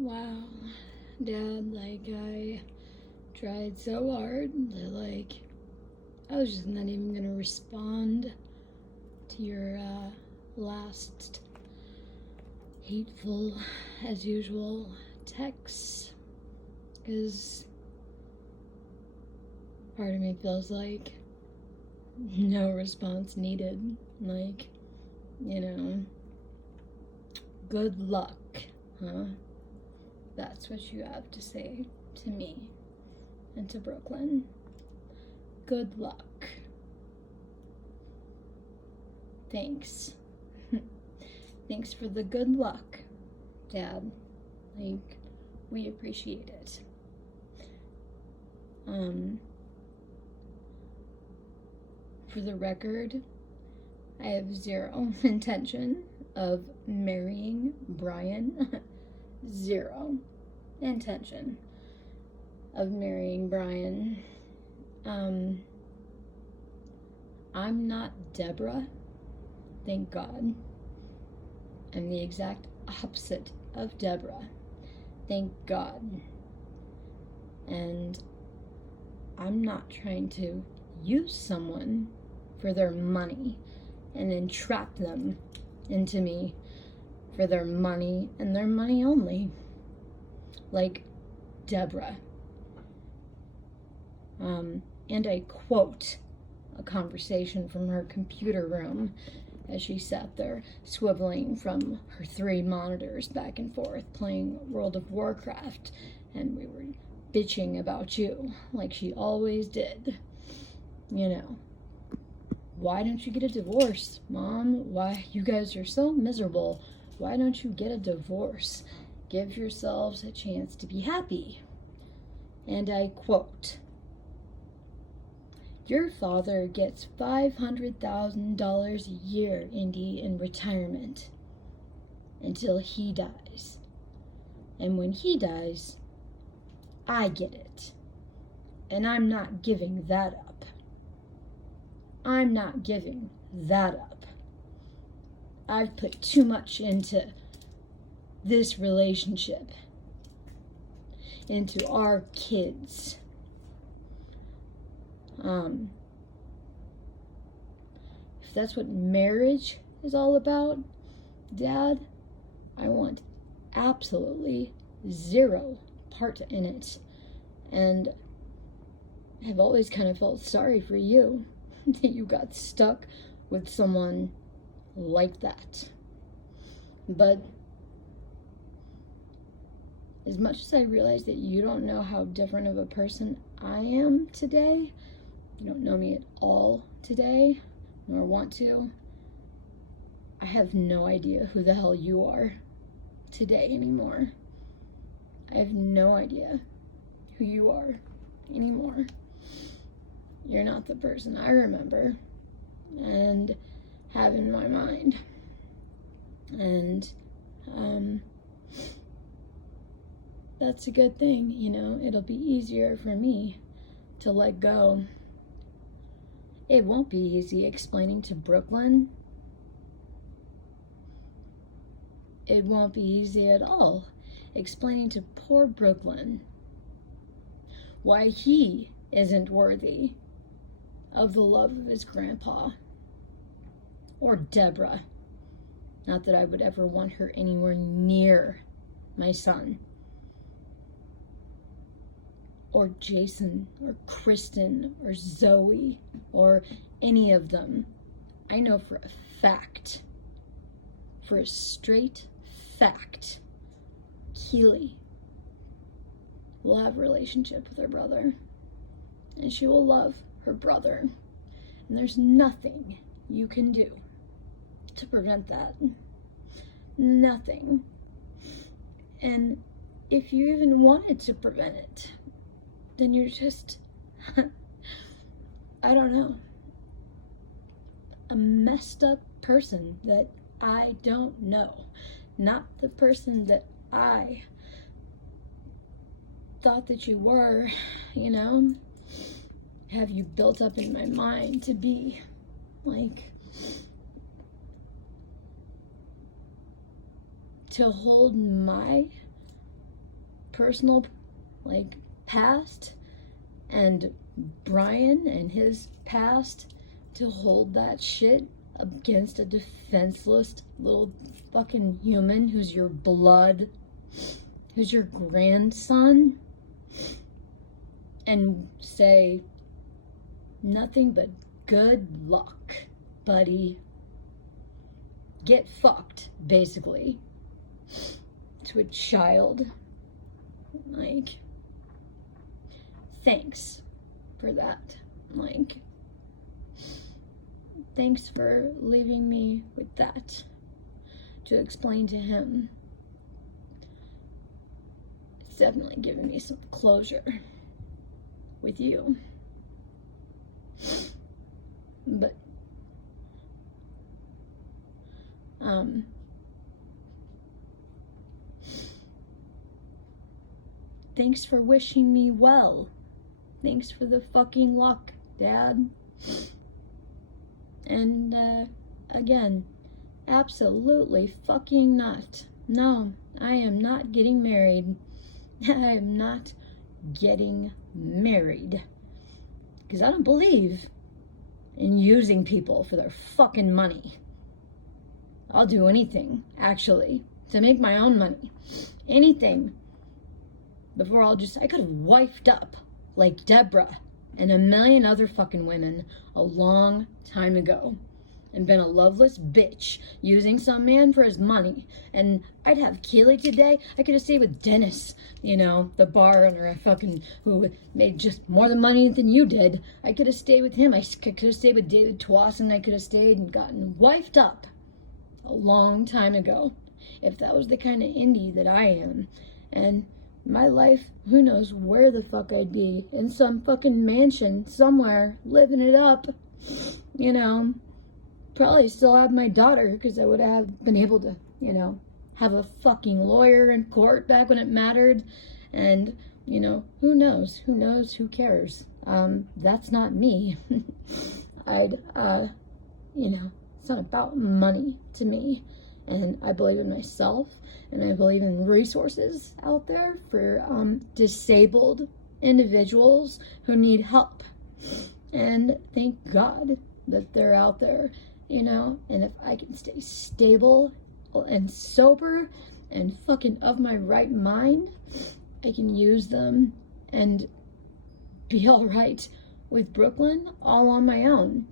Wow, Dad, like, I tried so hard that, like, I was just not even gonna respond to your, last hateful, as usual, texts, because part of me feels like no response needed. Like, you know, good luck, huh? That's what you have to say to me and to Brooklyn. Good luck. Thanks. Thanks for the good luck, Dad. Like, we appreciate it. For the record, I have zero intention of marrying Brian. Zero intention of marrying Brian. I'm not Deborah, thank God. I'm the exact opposite of Deborah, thank God. And I'm not trying to use someone for their money and entrap them into me for their money and their money only, like Deborah. And I quote a conversation from her computer room as she sat there swiveling from her 3 monitors back and forth playing World of Warcraft, and we were bitching about you like she always did. You know, why don't you get a divorce, Mom? Why, you guys are so miserable. Why don't you get a divorce? Give yourselves a chance to be happy. And I quote, your father gets $500,000 a year, Indy, in retirement until he dies. And when he dies, I get it. And I'm not giving that up. I'm not giving that up. I've put too much into this relationship, into our kids. If that's what marriage is all about, Dad, I want absolutely zero part in it. And I've always kind of felt sorry for you that you got stuck with someone like that. But as much as I realize that you don't know how different of a person I am today, you don't know me at all today, nor want to, I have no idea who the hell you are today anymore. I have no idea who you are anymore. You're not the person I remember and have in my mind. And that's a good thing, you know. It'll be easier for me to let go. It won't be easy explaining to Brooklyn. It won't be easy at all explaining to poor Brooklyn why he isn't worthy of the love of his grandpa. Or Deborah. Not that I would ever want her anywhere near my son. Or Jason, or Kristen, or Zoe, or any of them. I know for a fact, for a straight fact, Keely will have a relationship with her brother. And she will love her brother. And there's nothing you can do to prevent that. Nothing. And if you even wanted to prevent it, then you're just, I don't know, a messed up person that I don't know. Not the person that I thought that you were, you know, have you built up in my mind to be. Like, to hold my personal, like, past and Brian and his past to hold that shit against a defenseless little fucking human who's your blood, who's your grandson, and say nothing but good luck, buddy. Get fucked, basically, to a child. Like, thanks for that. Like, thanks for leaving me with that to explain to him. It's definitely given me some closure with you. But thanks for wishing me well. Thanks for the fucking luck, Dad. And again, absolutely fucking not. No, I am not getting married. I am not getting married. Because I don't believe in using people for their fucking money. I'll do anything, actually, to make my own money. Anything. Before I could have wifed up like Deborah and a million other fucking women a long time ago and been a loveless bitch using some man for his money. And I'd have Keely today. I could have stayed with Dennis, you know, the bar owner who made just more than money than you did. I could have stayed with him. I could have stayed with David Twasson. I could have stayed and gotten wifed up a long time ago, if that was the kind of indie that I am. And my life, who knows where the fuck I'd be, in some fucking mansion somewhere, living it up, you know. Probably still have my daughter, because I would have been able to, you know, have a fucking lawyer in court back when it mattered. And, you know, who knows, who cares? That's not me. You know, it's not about money to me. And I believe in myself, and I believe in resources out there for disabled individuals who need help. And thank God that they're out there, you know. And if I can stay stable and sober and fucking of my right mind, I can use them and be all right with Brooklyn all on my own.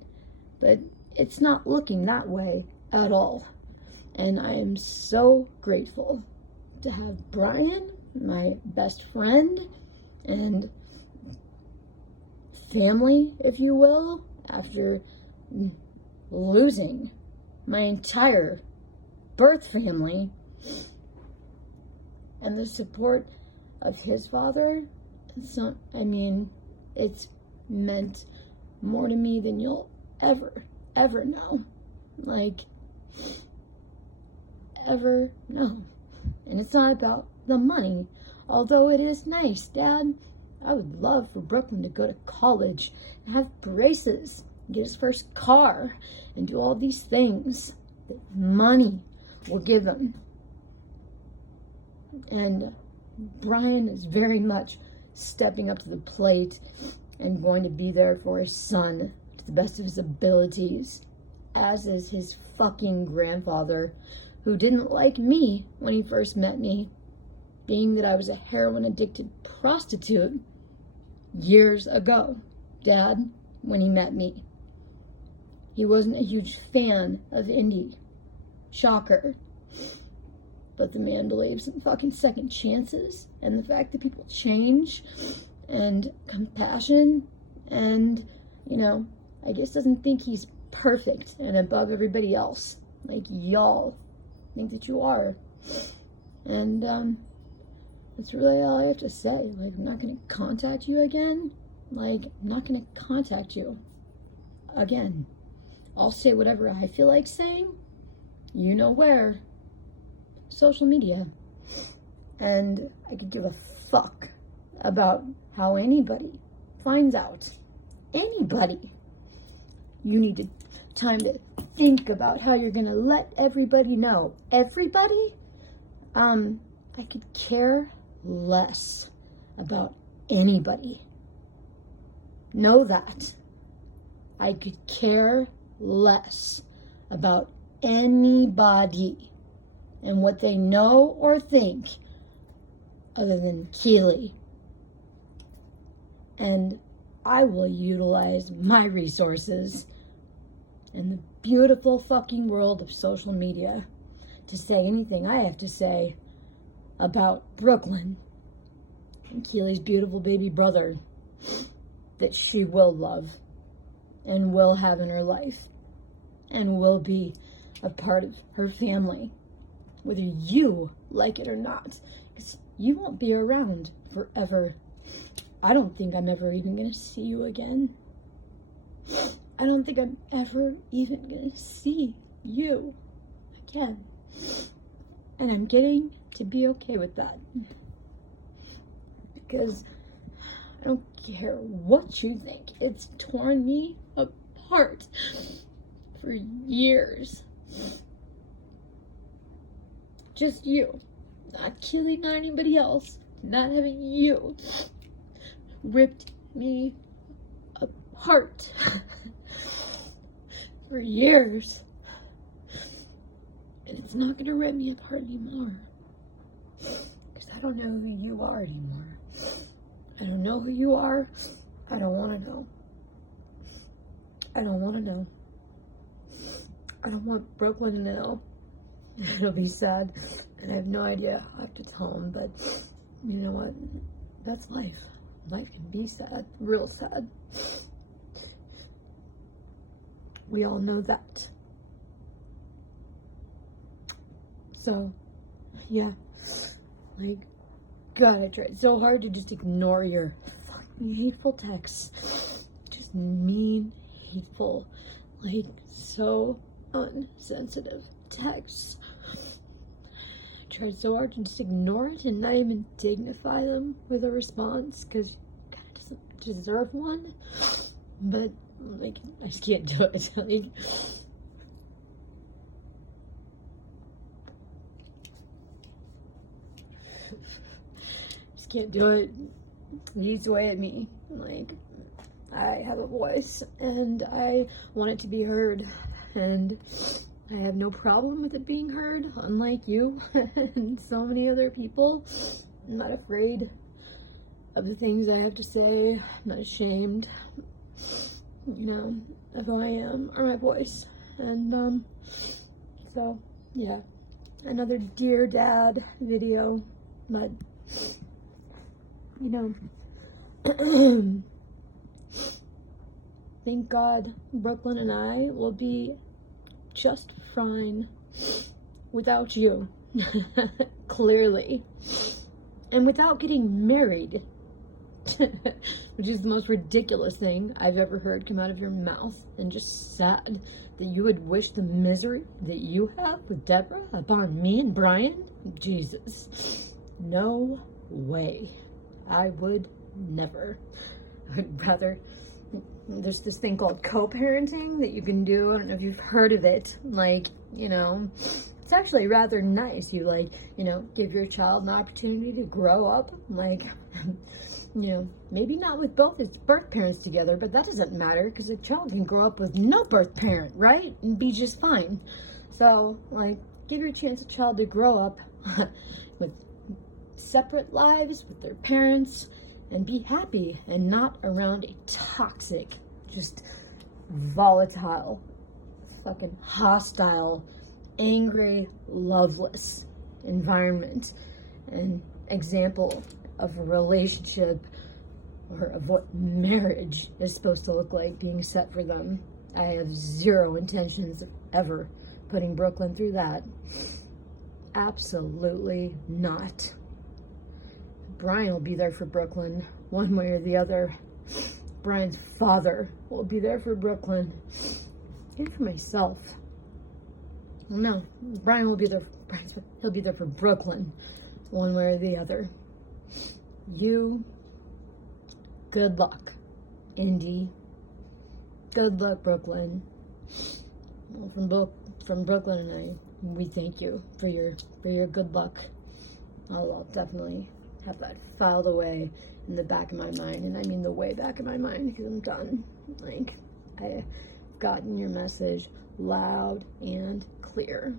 But it's not looking that way at all. And I am so grateful to have Brian, my best friend and family, if you will, after losing my entire birth family, and the support of his father. So, I mean, it's meant more to me than you'll ever know. Like, ever know. And it's not about the money, although it is nice, Dad. I would love for Brooklyn to go to college and have braces, get his first car, and do all these things that money will give him. And Brian is very much stepping up to the plate and going to be there for his son to the best of his abilities, as is his fucking grandfather, who didn't like me when he first met me, being that I was a heroin-addicted prostitute years ago, Dad, when he met me. He wasn't a huge fan of indie. Shocker. But the man believes in fucking second chances, and the fact that people change, and compassion, and, you know, I guess doesn't think he's perfect and above everybody else, like y'all think that you are. And that's really all I have to say. Like, I'm not gonna contact you again. Like, I'm not gonna contact you again. I'll say whatever I feel like saying, you know where. Social media. And I could give a fuck about how anybody finds out. Anybody. You need time to think about how you're gonna let everybody know. Everybody? I could care less about anybody. Know that. I could care less about anybody and what they know or think other than Keely. And I will utilize my resources in the beautiful fucking world of social media to say anything I have to say about Brooklyn and Keely's beautiful baby brother that she will love and will have in her life and will be a part of her family, whether you like it or not, because you won't be around forever. I don't think I'm ever even going to see you again. I don't think I'm ever even going to see you again. And I'm getting to be okay with that. Because I don't care what you think. It's torn me apart for years. Just you. Not Keely, not anybody else. Not having you ripped me apart for years. And it's not going to rip me apart anymore. Because I don't know who you are anymore. I don't know who you are. I don't want to know. I don't want to know. I don't want Brooklyn to know. It'll be sad. And I have no idea how I have to tell him. But you know what? That's life. Life can be sad. Real sad. We all know that. So, yeah. Like, God, I tried so hard to just ignore your fucking hateful texts. Just mean, hateful, like, so unsensitive texts. I tried so hard to just ignore it and not even dignify them with a response, because you kind of doesn't deserve one. But, like, I just can't do it. Like, can't do it. It eats away at me. Like, I have a voice and I want it to be heard, and I have no problem with it being heard, unlike you and so many other people. I'm not afraid of the things I have to say. I'm not ashamed, you know, of who I am or my voice. And so yeah, another Dear Dad video, but you know, thank God Brooklyn and I will be just fine without you, clearly, and without getting married, which is the most ridiculous thing I've ever heard come out of your mouth, and just sad that you would wish the misery that you have with Deborah upon me and Brian. Jesus, no way. I would never. I would rather, there's this thing called co-parenting that you can do. I don't know if you've heard of it. Like, you know, it's actually rather nice. You, like, you know, give your child an opportunity to grow up. Like, you know, maybe not with both its birth parents together, but that doesn't matter, because a child can grow up with no birth parent, right? And be just fine. So, like, give your child to grow up with separate lives with their parents and be happy and not around a toxic, just volatile, fucking hostile, angry, loveless environment and example of a relationship or of what marriage is supposed to look like being set for them. I have zero intentions of ever putting Brooklyn through that. Absolutely not. Brian will be there for Brooklyn one way or the other. Brian's father will be there for Brooklyn. And for myself. No, Brian will be there. He'll be there for Brooklyn one way or the other. You, good luck, Indy. Good luck, Brooklyn. Well, from Brooklyn and I, we thank you for your good luck. I'll definitely have that filed away in the back of my mind, and I mean the way back of my mind, because I'm done. Like, I've gotten your message loud and clear.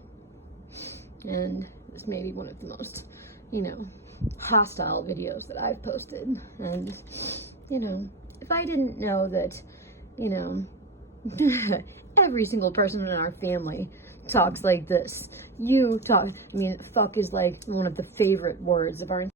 And this may be one of the most, you know, hostile videos that I've posted. And, you know, if I didn't know that, you know, every single person in our family talks like this, you talk, I mean, fuck is like one of the favorite words of our